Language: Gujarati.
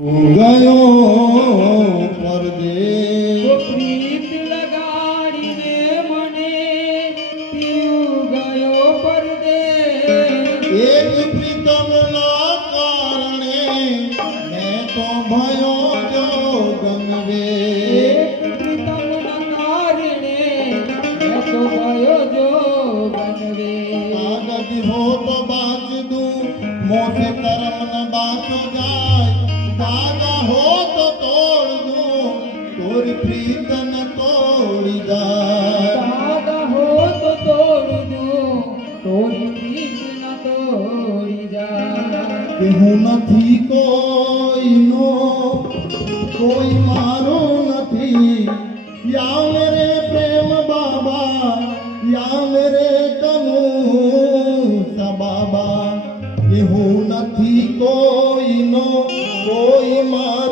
ગયો પરદેશ પ્રીત લગાડીને મને તું ગયો પરદેશ એક પ્રીતમના કારણે મેં તો ભયો જોગનવે એક પ્રીતમના કારણે મેં તો ગયો જોગનવે કાગજ હો તો બાચ દઉં મોસે કર્મ ન બાચો જાય કાગા હો તો તોડ દઉં તોરી પ્રીત ન તોડી જાય દાદા હો તો તોડ દઉં તોરી પ્રીત ન તોડી જાય કે હું નથી કોઈનો કોઈ મારો નથી યા મેરે પ્રેમ બાબા યા મેરે કનૂ બાબા કે હું નથી કોઈનો કોઈ મારો